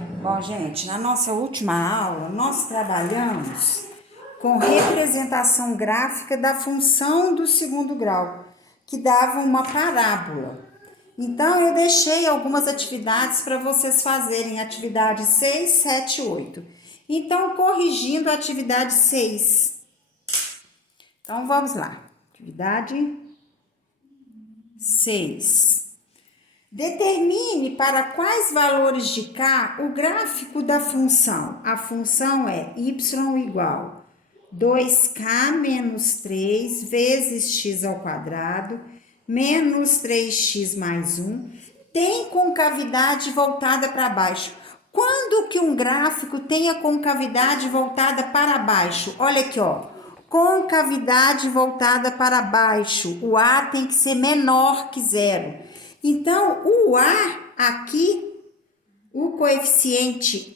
Bom, gente, na nossa última aula, nós trabalhamos com representação gráfica da função do segundo grau, que dava uma parábola. Então, eu deixei algumas atividades para vocês fazerem, atividade 6, 7 e 8. Então, corrigindo a atividade 6. Então, vamos lá. Atividade 6. Determine para quais valores de k o gráfico da função. A função é y igual 2k menos 3 vezes x ao quadrado menos 3x mais 1 tem concavidade voltada para baixo. Quando que um gráfico tem a concavidade voltada para baixo? Olha aqui, ó. Concavidade voltada para baixo. O A tem que ser menor que zero. Então, o A aqui, o coeficiente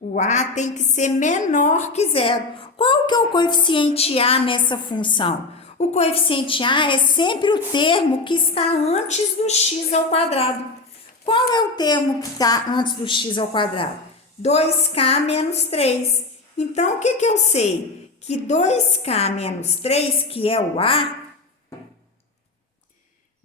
o A tem que ser menor que zero. Qual que é o coeficiente A nessa função? O coeficiente A é sempre o termo que está antes do x ao quadrado. Qual é o termo que está antes do x ao quadrado? 2k menos 3. Então, o que eu sei? Que 2k menos 3, que é o A,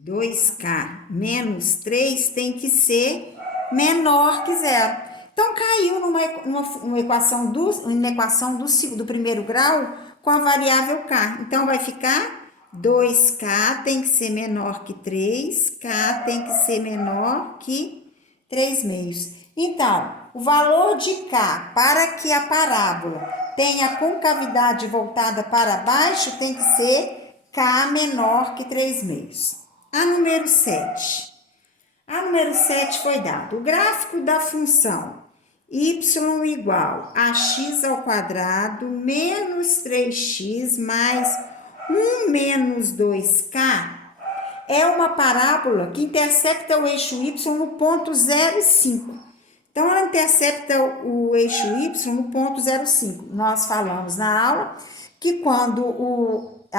2k menos 3 tem que ser menor que zero. Então, caiu numa equação do primeiro grau com a variável k. Então, vai ficar 2k tem que ser menor que 3, k tem que ser menor que 3 meios. Então, o valor de k para que a parábola tenha concavidade voltada para baixo tem que ser k menor que 3 meios. A número 7. A número 7 foi dado. O gráfico da função y igual a x ao quadrado menos 3x mais 1 menos 2k é uma parábola que intercepta o eixo y no ponto 0 e 5. Então, ela intercepta o eixo y no ponto 0, 5. Nós falamos na aula que quando o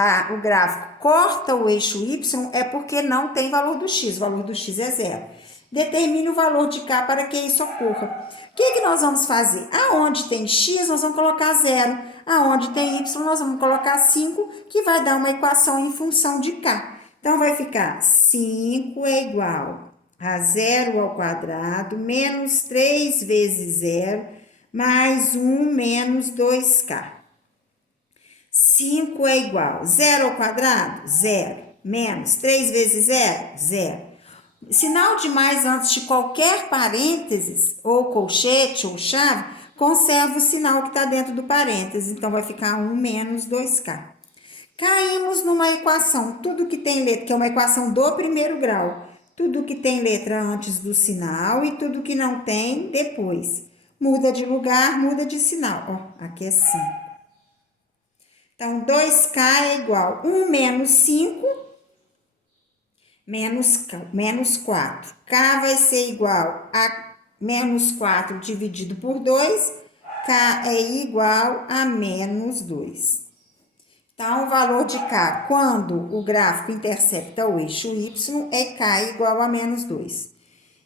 gráfico corta o eixo y é porque não tem valor do x, o valor do x é zero. Determine o valor de k para que isso ocorra. O que nós vamos fazer? Aonde tem x, nós vamos colocar zero. Aonde tem y, nós vamos colocar 5, que vai dar uma equação em função de k. Então, vai ficar 5 é igual a 0 ao quadrado menos 3 vezes 0 mais 1 menos 2k. 5 é igual a 0 ao quadrado? 0. Menos 3 vezes 0? 0. Sinal de mais antes de qualquer parênteses, ou colchete, ou chave, conserva o sinal que está dentro do parênteses. Então, vai ficar 1 menos 2k. Caímos numa equação, tudo que tem letra, que é uma equação do primeiro grau. Tudo que tem letra antes do sinal e tudo que não tem, depois. Muda de lugar, muda de sinal. Ó, aqui é 5. Então, 2k é igual a 1 menos 5, menos 4. K vai ser igual a menos 4 dividido por 2. K é igual a menos 2. Então, o valor de k, quando o gráfico intercepta o eixo y, é k igual a menos 2.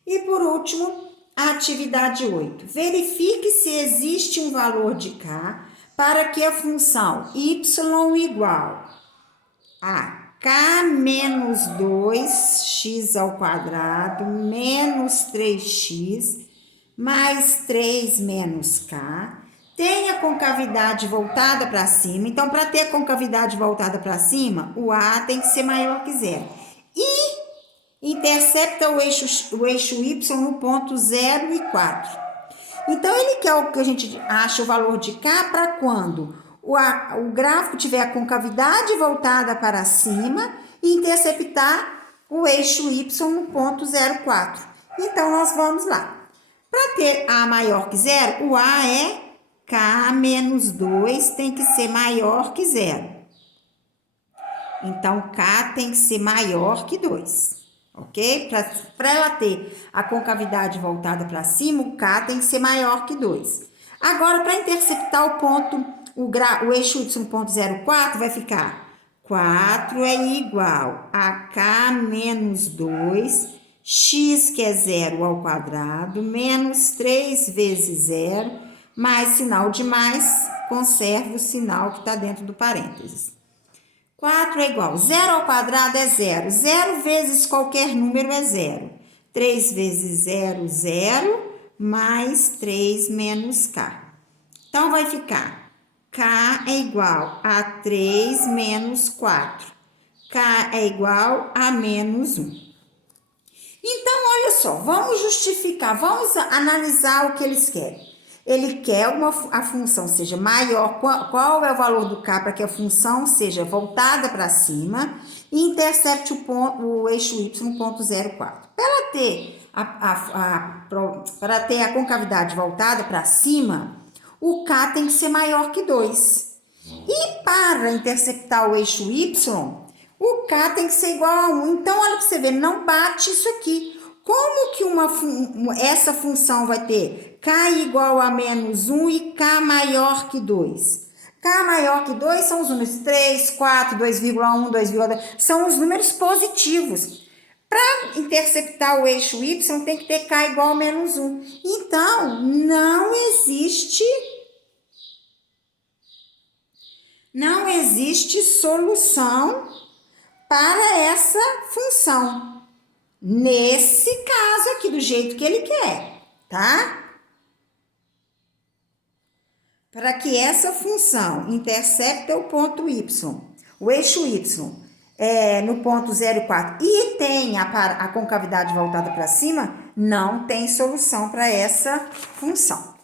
E, por último, a atividade 8. Verifique se existe um valor de k para que a função y igual a k menos 2x ao quadrado menos 3x mais 3 menos k tenha concavidade voltada para cima. Então, para ter concavidade voltada para cima, o A tem que ser maior que zero. E intercepta o eixo Y no ponto 0 e 4. Então, ele quer o que a gente acha o valor de K para quando o gráfico tiver a concavidade voltada para cima e interceptar o eixo Y no ponto 0, 4. Então, nós vamos lá. Para ter A maior que zero, o A é K menos 2 tem que ser maior que zero. Então, K tem que ser maior que 2, ok? Para ela ter a concavidade voltada para cima, o K tem que ser maior que 2. Agora, para interceptar o ponto, o eixo Y no ponto 0, 4, vai ficar 4 é igual a K menos 2 x, que é 0 ao quadrado, menos 3 vezes 0, mais sinal de mais, conserva o sinal que está dentro do parênteses. 4 é igual, 0 ao quadrado é 0, 0 vezes qualquer número é 0. 3 vezes 0, 0, mais 3 menos k. Então, vai ficar k é igual a 3 menos 4. K é igual a menos 1. Então, olha só, vamos justificar, vamos analisar o que eles querem. Ele quer a função seja maior, qual é o valor do k para que a função seja voltada para cima e intercepte o eixo y, ponto 0,4. Para ter a concavidade voltada para cima, o k tem que ser maior que 2. E para interceptar o eixo y, o k tem que ser igual a 1. Então, olha para você ver, não bate isso aqui. Como que essa função vai ter k igual a menos 1 e k maior que 2? K maior que 2 são os números 3, 4, 2,1, 2,2. São os números positivos. Para interceptar o eixo y, tem que ter k igual a menos 1. Então, não existe solução para essa função. Nesse caso aqui, do jeito que ele quer, tá? Para que essa função intercepte o ponto y, o eixo y, no ponto 0,4 e tenha a concavidade voltada para cima, não tem solução para essa função.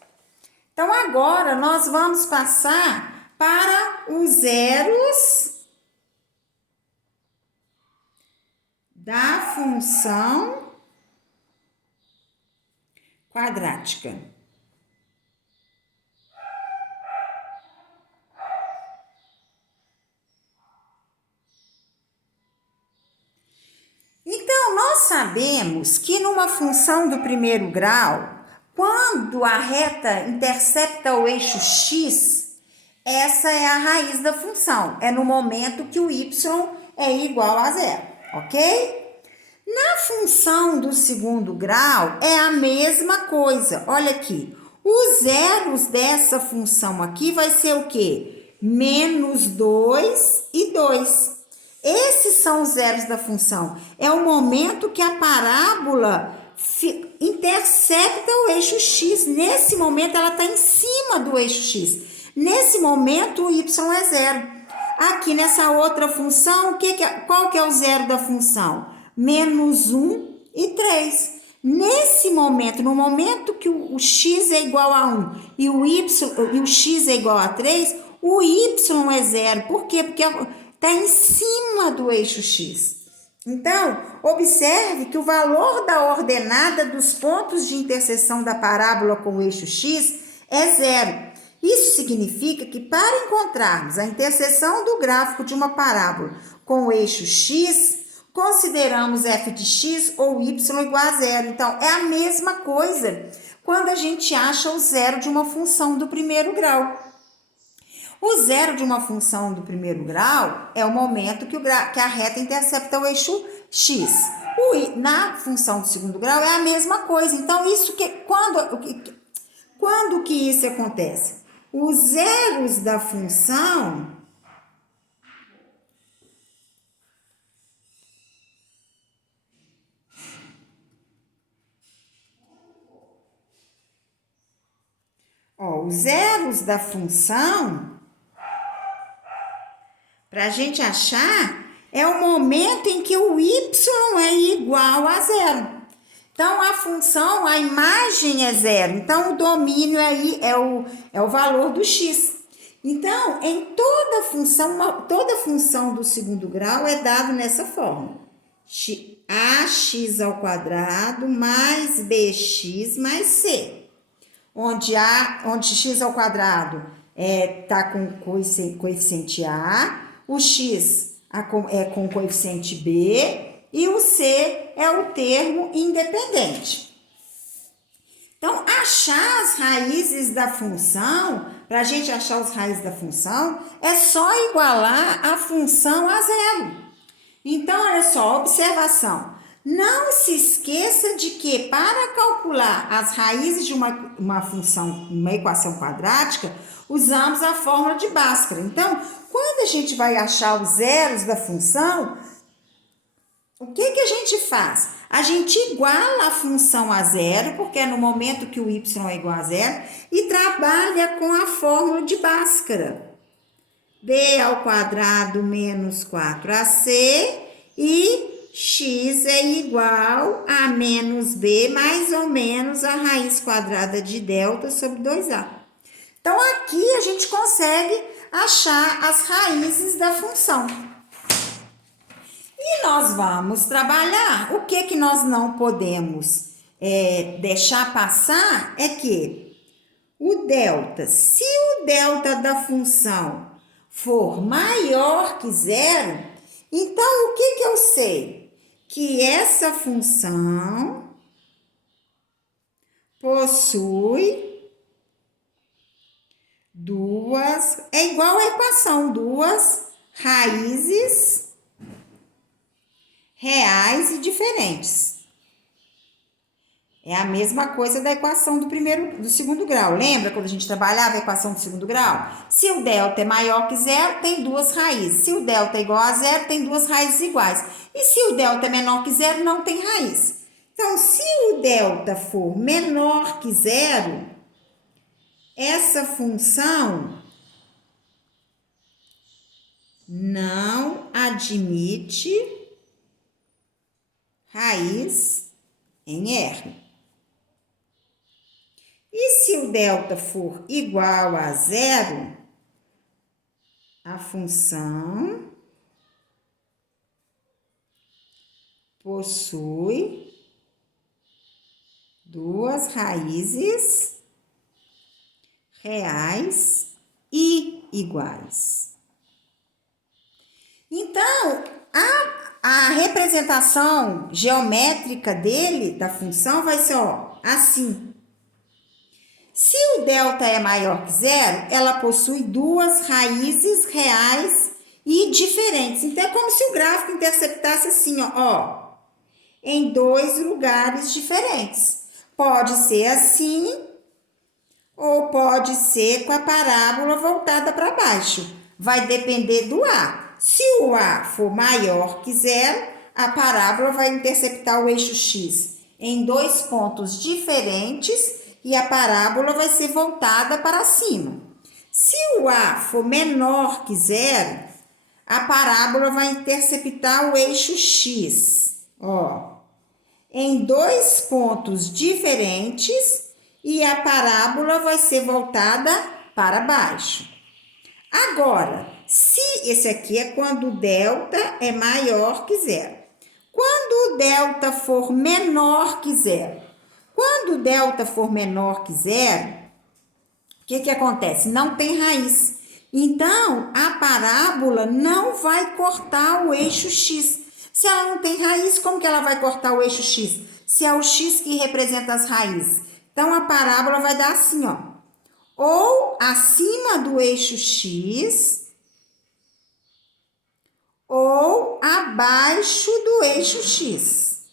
Então, agora nós vamos passar para os zeros da função quadrática. Então, nós sabemos que numa função do primeiro grau, quando a reta intercepta o eixo x, essa é a raiz da função. É no momento que o y é igual a 0, ok? Na função do segundo grau, é a mesma coisa. Olha aqui, os zeros dessa função aqui vai ser o quê? Menos 2 e 2. Esses são os zeros da função. É o momento que a parábola intercepta o eixo x. Nesse momento, ela está em cima do eixo x. Nesse momento, o y é 0. Aqui nessa outra função, qual que é o zero da função? Menos 1 e 3. Nesse momento, no momento que o x é igual a 1 e o x é igual a 3, o y é 0. Por quê? Porque está em cima do eixo x. Então, observe que o valor da ordenada dos pontos de interseção da parábola com o eixo x é 0. Isso significa que para encontrarmos a interseção do gráfico de uma parábola com o eixo x, consideramos f de x ou y igual a 0. Então, é a mesma coisa quando a gente acha o zero de uma função do primeiro grau. O zero de uma função do primeiro grau é o momento que a reta intercepta o eixo x. Na função do segundo grau é a mesma coisa. Então, quando que isso acontece? Os zeros da função os zeros da função, para a gente achar, é o momento em que o y é igual a 0. Então, a função, a imagem é 0. Então, o domínio aí é o valor do x. Então, em toda função do segundo grau é dado nessa forma. Ax ao quadrado mais bx mais c. Onde x ao quadrado está com coeficiente A, o x é com coeficiente B e o C é o termo independente. Então, achar as raízes da função, para a gente achar as raízes da função, é só igualar a função a 0. Então, olha só, observação. Não se esqueça de que para calcular as raízes de uma função, uma equação quadrática, usamos a fórmula de Bhaskara. Então, quando a gente vai achar os zeros da função, o que a gente faz? A gente iguala a função a zero, porque é no momento que o y é igual a zero, e trabalha com a fórmula de Bhaskara. B ao quadrado menos 4ac e x é igual a menos b mais ou menos a raiz quadrada de delta sobre 2a. Então, aqui a gente consegue achar as raízes da função. E nós vamos trabalhar. O que nós não podemos deixar passar é que o delta, se o delta da função for maior que zero, então o que eu sei? Que essa função possui é igual à equação, duas raízes reais e diferentes. É a mesma coisa da equação do segundo grau. Lembra quando a gente trabalhava a equação do segundo grau? Se o delta é maior que zero, tem duas raízes. Se o delta é igual a zero, tem duas raízes iguais. E se o delta é menor que zero, não tem raiz. Então, se o delta for menor que zero, essa função não admite raiz em R. E se o delta for igual a zero, a função possui duas raízes reais e iguais. Então, a representação geométrica da função vai ser assim. Se o delta é maior que zero, ela possui duas raízes reais e diferentes. Então, é como se o gráfico interceptasse assim, em dois lugares diferentes. Pode ser assim, ou pode ser com a parábola voltada para baixo. Vai depender do A. Se o A for maior que zero, a parábola vai interceptar o eixo X em dois pontos diferentes e a parábola vai ser voltada para cima. Se o A for menor que zero, a parábola vai interceptar o eixo X, em dois pontos diferentes e a parábola vai ser voltada para baixo. Agora, se esse aqui é quando o delta é maior que zero. Quando o delta for menor que zero, quando o delta for menor que zero, o que acontece? Não tem raiz. Então, a parábola não vai cortar o eixo X. Se ela não tem raiz, como que ela vai cortar o eixo X? Se é o X que representa as raízes. Então, a parábola vai dar assim, ou acima do eixo X, ou abaixo do eixo X.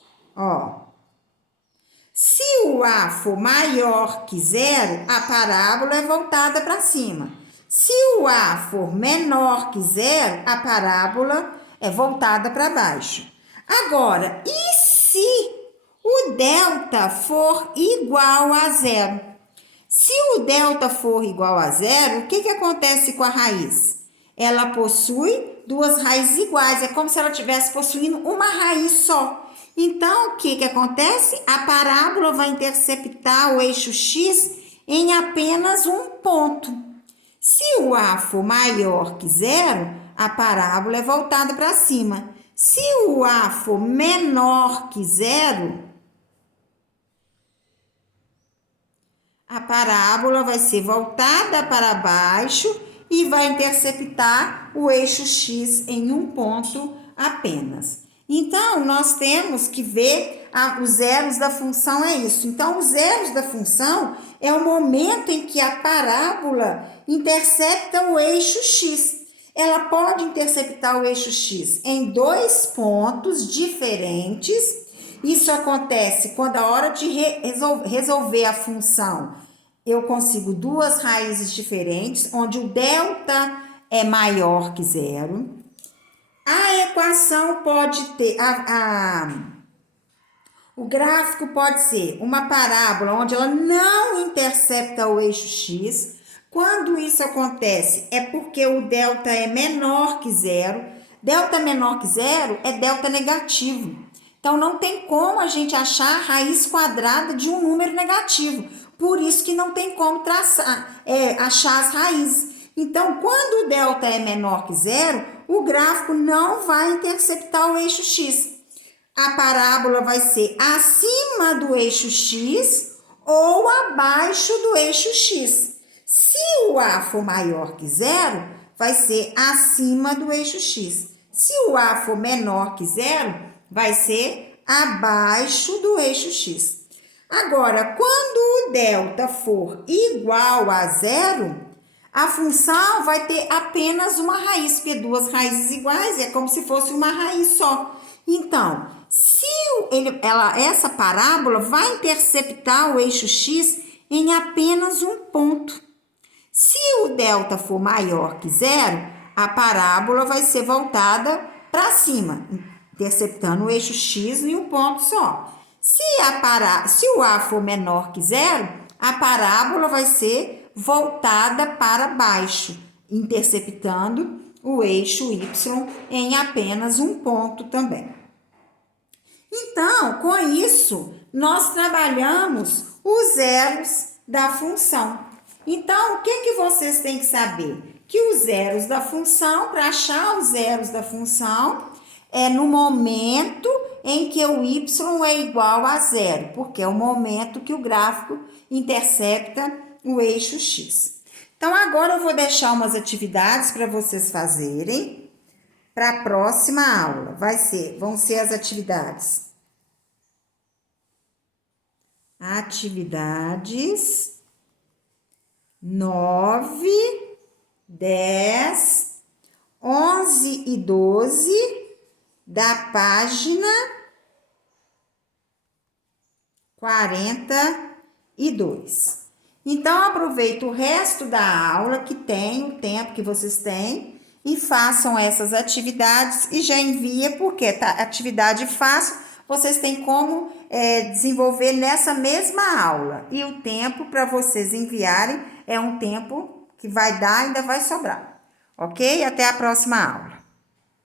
Se o A for maior que zero, a parábola é voltada para cima. Se o A for menor que zero, a parábola é voltada para baixo. Agora, e se o delta for igual a zero? Se o delta for igual a zero, o que acontece com a raiz? Ela possui duas raízes iguais, é como se ela estivesse possuindo uma raiz só. Então, o que acontece? A parábola vai interceptar o eixo X em apenas um ponto. Se o A for maior que zero, a parábola é voltada para cima. Se o A for menor que zero, a parábola vai ser voltada para baixo e vai interceptar o eixo X em um ponto apenas. Então, nós temos que ver os zeros da função é isso. Então, os zeros da função é o momento em que a parábola intercepta o eixo X. Ela pode interceptar o eixo X em dois pontos diferentes Isso acontece quando a hora de resolver a função, eu consigo duas raízes diferentes, onde o delta é maior que zero. A equação pode ter, o gráfico pode ser uma parábola onde ela não intercepta o eixo x. Quando isso acontece, é porque o delta é menor que zero. Delta menor que zero é delta negativo. Então, não tem como a gente achar a raiz quadrada de um número negativo. Por isso que não tem como achar as raízes. Então, quando o delta é menor que zero, o gráfico não vai interceptar o eixo x. A parábola vai ser acima do eixo x ou abaixo do eixo x. Se o A for maior que zero, vai ser acima do eixo x. Se o A for menor que zero, vai ser abaixo do eixo x. Agora, quando o delta for igual a zero, a função vai ter apenas uma raiz, porque duas raízes iguais é como se fosse uma raiz só. Então, se essa parábola vai interceptar o eixo x em apenas um ponto. Se o delta for maior que zero, a parábola vai ser voltada para cima, interceptando o eixo x em um ponto só. Se o A for menor que zero, a parábola vai ser voltada para baixo, interceptando o eixo y em apenas um ponto também. Então, com isso, nós trabalhamos os zeros da função. Então, o que vocês têm que saber? Que os zeros da função, para achar os zeros da função, é no momento em que o y é igual a zero, porque é o momento que o gráfico intercepta o eixo x. Então, agora eu vou deixar umas atividades para vocês fazerem para a próxima aula. Vão ser as atividades. Atividades 9, 10, 11 e 12 da página 42. Então, aproveita o resto da aula que tem, o tempo que vocês têm, e façam essas atividades e já envia, porque atividade fácil, vocês têm como desenvolver nessa mesma aula. E o tempo para vocês enviarem é um tempo que vai dar, ainda vai sobrar. Ok? Até a próxima aula.